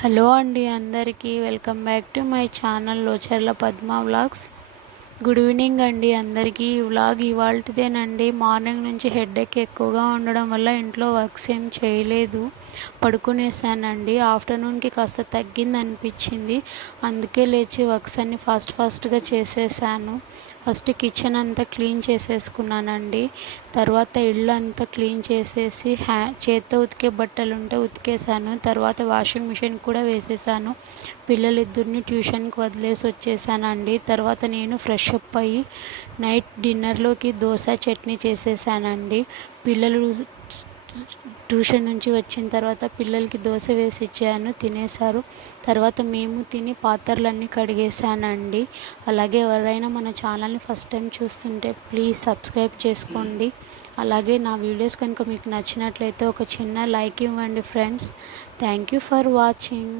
Hello అండి అందరికీ welcome back to my channel Locherla Padma vlogs. Good evening అండి అందరికీ. ఈ వ్లాగ్ ఇవాళదేనండి. మార్నింగ్ నుంచి హెడేక్ ఎక్కువగా ఉండడం వల్ల ఇంట్లో వర్క్స్ ఏం చేయలేదు, పడుకునేసానండి. ఆఫ్టర్నూన్కి కాస్త తగ్గింది అనిపించింది, అందుకే లేచి వర్క్స్ అన్ని ఫాస్ట్గా చేసేసాను. ఫస్ట్ కిచెన్ అంతా క్లీన్ చేసేసుకున్నానండి. తర్వాత ఇల్లు అంతా క్లీన్ చేసేసి చేత్తో ఉతికే బట్టలు ఉంటే ఉతికేసాను. తర్వాత వాషింగ్ మిషన్ కూడా వేసేసాను. పిల్లలిద్దరిని ట్యూషన్కి వదిలేసి వచ్చేసానండి. తర్వాత నేను ఫ్రెష్ అప్ అయ్యి నైట్ డిన్నర్లోకి దోశ చట్నీ చేసేసానండి. పిల్లలు ట్యూషన్ నుంచి వచ్చిన తర్వాత పిల్లలకి దోశ వేసి ఇచ్చాను, తినేశారు. తర్వాత మేము తిని పాత్రలన్నీ కడిగేసానండి. అలాగే ఎవరైనా మన ఛానల్ని ఫస్ట్ టైం చూస్తుంటే ప్లీజ్ సబ్స్క్రైబ్ చేసుకోండి. అలాగే నా వీడియోస్ కనుక మీకు నచ్చినట్లయితే ఒక చిన్న లైక్ ఇవ్వండి friends. Thank you for watching.